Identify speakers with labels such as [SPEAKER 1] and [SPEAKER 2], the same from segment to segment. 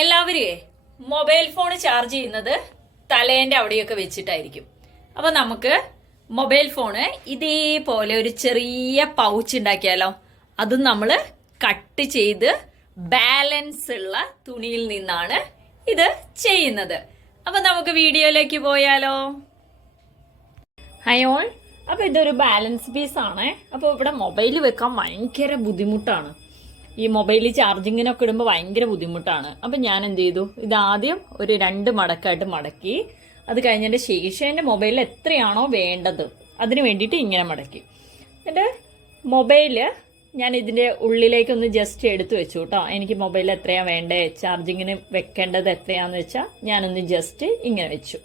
[SPEAKER 1] എല്ലാവരും mobile phone charge ചെയ്യുന്നത് തലേന്റെ അവിടെയൊക്കെ വെച്ചിട്ടായിരിക്കും. അപ്പോൾ നമുക്ക് മൊബൈൽ ഫോണ് ഇതേപോലെ ഒരു ചെറിയ പൗച്ച് ഉണ്ടാക്കിയാലോ? അതും നമ്മൾ കട്ട് ചെയ്ത് ബാലൻസ് ഉള്ള തുണിയിൽ നിന്നാണ് ഇത് ചെയ്യുന്നത്. അപ്പൊ നമുക്ക് വീഡിയോയിലേക്ക് പോയാലോ? ഹയോൾ അപ്പോൾ ഇതൊരു ബാലൻസ് പീസ് ആണ്. അപ്പോൾ ഇവിടെ മൊബൈൽ വെക്കാൻ ഭയങ്കര ബുദ്ധിമുട്ടാണ്. ഈ മൊബൈലിൽ ചാർജിങ്ങിനൊക്കെ ഇടുമ്പോൾ ഭയങ്കര ബുദ്ധിമുട്ടാണ്. അപ്പം ഞാൻ എന്ത് ചെയ്തു? ഇതാദ്യം ഒരു രണ്ട് മടക്കായിട്ട് മടക്കി. അത് കഴിഞ്ഞതിന്റെ ശേഷം എന്റെ മൊബൈലിൽ എത്രയാണോ വേണ്ടത് അതിന് വേണ്ടിയിട്ട് ഇങ്ങനെ മടക്കി. എന്നിട്ട് മൊബൈൽ ഞാൻ ഇതിന്റെ ഉള്ളിലേക്കൊന്ന് ജസ്റ്റ് എടുത്തു വെച്ചു കേട്ടോ. എനിക്ക് മൊബൈൽ എത്രയാണ് വേണ്ടേ? ചാർജിങ്ങിന് വെക്കേണ്ടത് എത്രയാണെന്ന് വെച്ചാൽ ഞാനൊന്ന് ജസ്റ്റ് ഇങ്ങനെ വെച്ചു.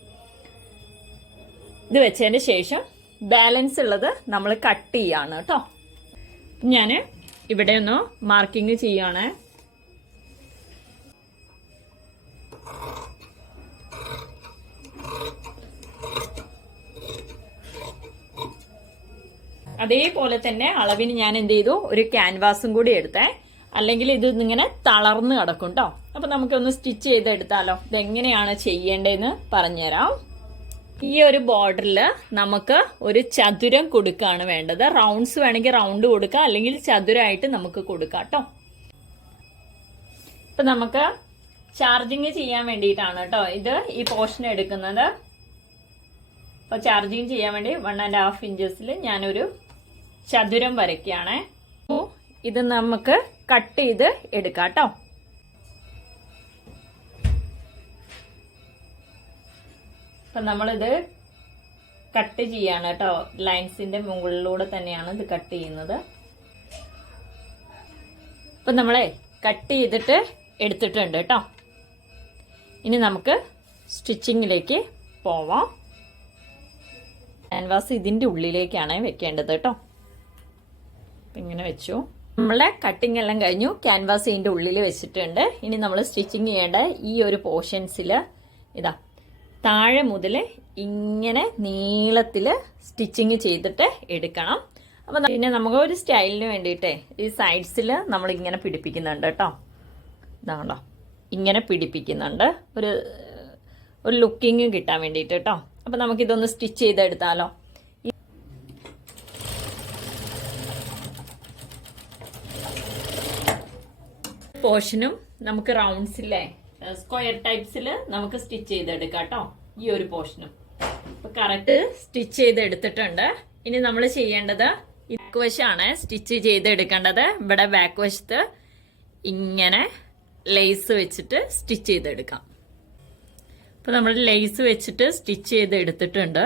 [SPEAKER 1] ഇത് വെച്ചതിന് ശേഷം ബാലൻസ് ഉള്ളത് നമ്മൾ കട്ട് ചെയ്യാണ് കേട്ടോ. ഞാൻ ഇവിടെ ഒന്ന് മാർക്കിങ് ചെയ്യാണ് അതേപോലെ തന്നെ അളവിന് ഞാൻ എന്ത് ചെയ്തു? ഒരു ക്യാൻവാസും കൂടി എടുത്തേ. അല്ലെങ്കിൽ ഇത് ഇങ്ങനെ തളർന്ന് കിടക്കും കേട്ടോ അപ്പൊ നമുക്കൊന്ന് സ്റ്റിച്ച് ചെയ്തെടുത്താലോ? ഇതെങ്ങനെയാണ് ചെയ്യേണ്ടതെന്ന് പറഞ്ഞുതരാം. ഈ ഒരു ബോർഡറിൽ നമുക്ക് ഒരു ചതുരം കൊടുക്കുകയാണ് വേണ്ടത്. റൗണ്ട്സ് വേണമെങ്കിൽ റൗണ്ട് കൊടുക്കുക അല്ലെങ്കിൽ ചതുരമായിട്ട് നമുക്ക് കൊടുക്കാം കേട്ടോ ഇപ്പം നമുക്ക് ചാർജിങ് ചെയ്യാൻ വേണ്ടിയിട്ടാണ് കേട്ടോ ഇത് ഈ പോർഷൻ എടുക്കുന്നത്. അപ്പോൾ ചാർജിങ് ചെയ്യാൻ വേണ്ടി വൺ ആൻഡ് ഹാഫ് ഇഞ്ചസിൽ ഞാനൊരു ചതുരം വരയ്ക്കുകയാണ്. ഇത് നമുക്ക് കട്ട് ചെയ്ത് എടുക്കാം കേട്ടോ അപ്പം നമ്മളിത് കട്ട് ചെയ്യാണ് കേട്ടോ. ലൈൻസിന്റെ മുകളിലൂടെ തന്നെയാണ് ഇത് കട്ട് ചെയ്യുന്നത്. അപ്പം നമ്മളെ കട്ട് ചെയ്തിട്ട് എടുത്തിട്ടുണ്ട് കേട്ടോ. ഇനി നമുക്ക് സ്റ്റിച്ചിങ്ങിലേക്ക് പോവാം. ക്യാൻവാസ് ഇതിന്റെ ഉള്ളിലേക്കാണ് വെക്കേണ്ടത് കേട്ടോ. ഇങ്ങനെ വെച്ചു. നമ്മളെ കട്ടിംഗ് എല്ലാം കഴിഞ്ഞു. ക്യാൻവാസ് ഇതിന്റെ ഉള്ളിൽ വെച്ചിട്ടുണ്ട്. ഇനി നമ്മൾ സ്റ്റിച്ചിങ് ചെയ്യേണ്ട ഈ ഒരു പോർഷൻസിൽ ഇതാ താഴെ മുതൽ ഇങ്ങനെ നീളത്തിൽ സ്റ്റിച്ചിങ് ചെയ്തിട്ട് എടുക്കണം. അപ്പം പിന്നെ നമുക്ക് ഒരു സ്റ്റൈലിന് വേണ്ടിയിട്ടേ ഈ സൈഡ്സിൽ നമ്മൾ ഇങ്ങനെ പിടിപ്പിക്കുന്നുണ്ട് കേട്ടോ. ഇതാണല്ലോ. ഇങ്ങനെ പിടിപ്പിക്കുന്നുണ്ട്. ഒരു ഒരു ലുക്കിങ് കിട്ടാൻ വേണ്ടിയിട്ട് കേട്ടോ. അപ്പം നമുക്കിതൊന്ന് സ്റ്റിച്ച് ചെയ്തെടുത്താലോ. പോർഷനും നമുക്ക് റൗണ്ട്സിലെ സ്ക്വയർ ടൈപ്സിൽ നമുക്ക് സ്റ്റിച്ച് ചെയ്തെടുക്കാം കേട്ടോ ഈ ഒരു പോർഷനും അപ്പൊ കറക്റ്റ് സ്റ്റിച്ച് ചെയ്തെടുത്തിട്ടുണ്ട്. ഇനി നമ്മൾ ചെയ്യേണ്ടത് ഇക്ക് വശമാണ് സ്റ്റിച്ച് ചെയ്തെടുക്കേണ്ടത്. ഇവിടെ ബാക്ക് വശത്ത് ഇങ്ങനെ ലെയ്സ് വെച്ചിട്ട് സ്റ്റിച്ച് ചെയ്തെടുക്കാം. അപ്പോൾ നമ്മൾ ലെയ്സ് വെച്ചിട്ട് സ്റ്റിച്ച് ചെയ്ത് എടുത്തിട്ടുണ്ട്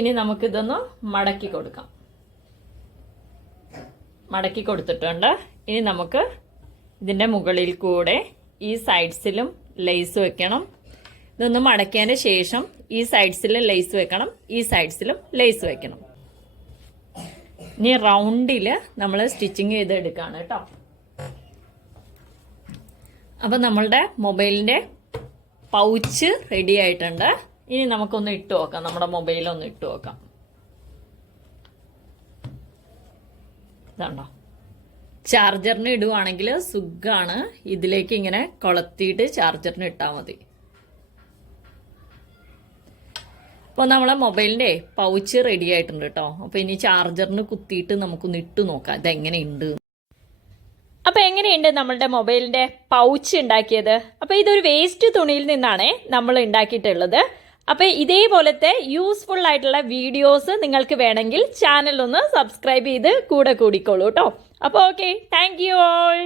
[SPEAKER 1] ഇനി നമുക്കിതൊന്ന് മടക്കി കൊടുക്കാം. മടക്കി കൊടുത്തിട്ടുണ്ട്. ഇനി നമുക്ക് ഇതിന്റെ മുകളിൽ കൂടെ ഈ സൈഡ്സിലും ലേസ് വെക്കണം. ഇതൊന്ന് മടക്കിയതിന് ശേഷം ഈ സൈഡ്സിലും ലേസ് വെക്കണം. ഈ സൈഡ്സിലും ലേസ് വെക്കണം. ഇനി റൗണ്ടിൽ നമ്മൾ സ്റ്റിച്ചിങ് ചെയ്തെടുക്കുകയാണ് കേട്ടോ. അപ്പം നമ്മളുടെ മൊബൈലിന്റെ പൗച്ച് റെഡി ആയിട്ടുണ്ട്. ഇനി നമുക്കൊന്ന് ഇട്ട് നോക്കാം. നമ്മുടെ മൊബൈലൊന്ന് ഇട്ട് നോക്കാം. ഇതാണ്ടോ? ചാർജറിന് ഇടുവാണെങ്കിൽ സുഖമാണ് ഇതിലേക്ക് ഇങ്ങനെ കൊളത്തിയിട്ട് ചാർജറിന് ഇട്ടാൽ മതി. അപ്പോൾ നമ്മളെ മൊബൈലിന്റെ പൗച്ച് റെഡി ആയിട്ടുണ്ട് കേട്ടോ അപ്പോൾ ഇനി ചാർജറിന് കുത്തിയിട്ട് നമുക്കൊന്ന് ഇട്ട് നോക്കാം. ഇതെങ്ങനെയുണ്ട്? അപ്പോൾ എങ്ങനെയുണ്ട് നമ്മളുടെ മൊബൈലിന്റെ പൗച്ച് ഉണ്ടാക്കിയത്? അപ്പോൾ ഇതൊരു വേസ്റ്റ് തുണിയിൽ നിന്നാണ് നമ്മൾ ഉണ്ടാക്കിയിട്ടുള്ളത്. അപ്പോൾ ഇതേപോലത്തെ യൂസ്ഫുൾ ആയിട്ടുള്ള വീഡിയോസ് നിങ്ങൾക്ക് വേണമെങ്കിൽ ചാനൽ ഒന്ന് സബ്സ്ക്രൈബ് ചെയ്ത് കൂടെ കൂടിക്കോളൂ കേട്ടോ അപ്പോൾ ഓക്കെ താങ്ക് യു ഓൾ